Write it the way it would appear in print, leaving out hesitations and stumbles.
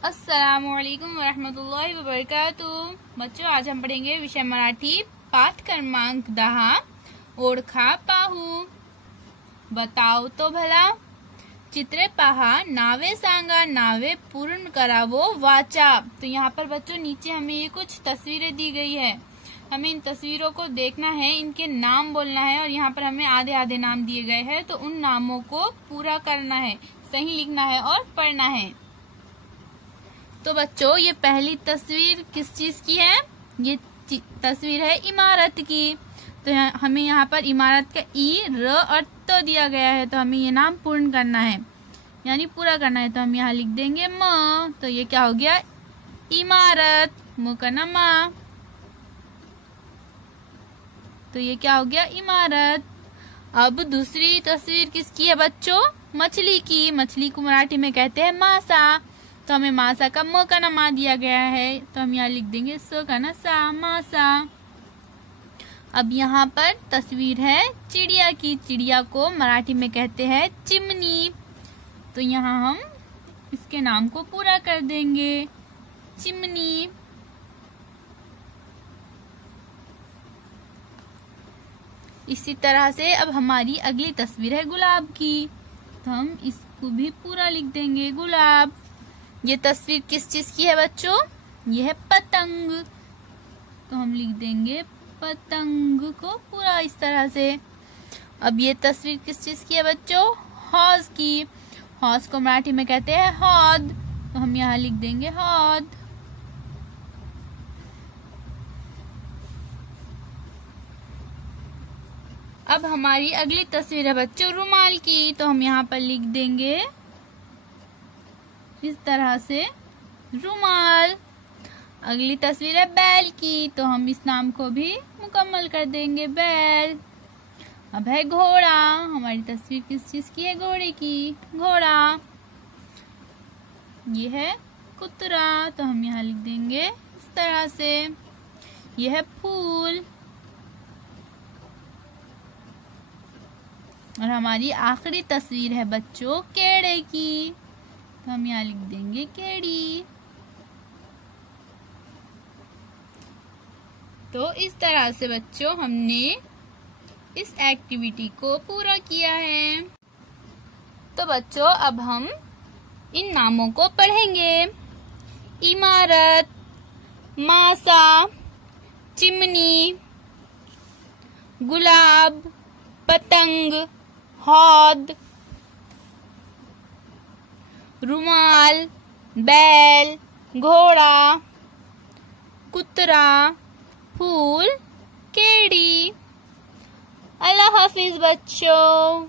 अस्सलामुअलैकुम वरहमतुल्लाहि वबरकातुहू। बच्चों, आज हम पढ़ेंगे विषय मराठी पाठ क्रमांक 10 ओळखा पाहू। बताओ तो भला। चित्रे पहा, नावे सांगा, नावे पूर्ण करावो वाचा। तो यहाँ पर बच्चों नीचे हमें ये कुछ तस्वीरें दी गई है, हमें इन तस्वीरों को देखना है, इनके नाम बोलना है और यहाँ पर हमें आधे आधे नाम दिए गए हैं, तो उन नामों को पूरा करना है, सही लिखना है और पढ़ना है। तो बच्चों, ये पहली तस्वीर किस चीज की है? ये तस्वीर है इमारत की। तो हमें यहाँ पर इमारत का ई, र और त दिया गया है, तो हमें ये नाम पूर्ण करना है, यानी पूरा करना है। तो हम यहाँ लिख देंगे म। तो ये क्या हो गया? इमारत। मु का ना मा। तो ये क्या हो गया? इमारत। अब दूसरी तस्वीर किसकी है बच्चों? मछली की। मछली को मराठी में कहते हैं मासा। तो हमें मासा का म का ना मा दिया गया है, तो हम यहाँ लिख देंगे स का ना सा, मासा। अब यहाँ पर तस्वीर है चिड़िया की। चिड़िया को मराठी में कहते हैं चिमनी। तो यहाँ हम इसके नाम को पूरा कर देंगे, चिमनी। इसी तरह से अब हमारी अगली तस्वीर है गुलाब की। तो हम इसको भी पूरा लिख देंगे, गुलाब। ये तस्वीर किस चीज की है बच्चों? ये है पतंग। तो हम लिख देंगे पतंग को पूरा इस तरह से। अब ये तस्वीर किस चीज की है बच्चों? हौज की। हौज को मराठी में कहते हैं हौद। तो हम यहाँ लिख देंगे हौद। अब हमारी अगली तस्वीर है बच्चों रुमाल की। तो हम यहाँ पर लिख देंगे इस तरह से रुमाल। अगली तस्वीर है बैल की। तो हम इस नाम को भी मुकम्मल कर देंगे, बैल। अब है घोड़ा। हमारी तस्वीर किस चीज की है? घोड़े की, घोड़ा। ये है कुतरा। तो हम यहाँ लिख देंगे इस तरह से। ये है फूल। और हमारी आखिरी तस्वीर है बच्चों केड़े की। तो हम यहाँ लिख देंगे केड़ी। तो इस तरह से बच्चों हमने इस एक्टिविटी को पूरा किया है। तो बच्चों, अब हम इन नामों को पढ़ेंगे। इमारत, मासा, चिमनी, गुलाब, पतंग, हौद, रुमाल, बैल, घोड़ा, कुतरा, फूल, केड़ी। अल्लाह हाफिज बच्चों।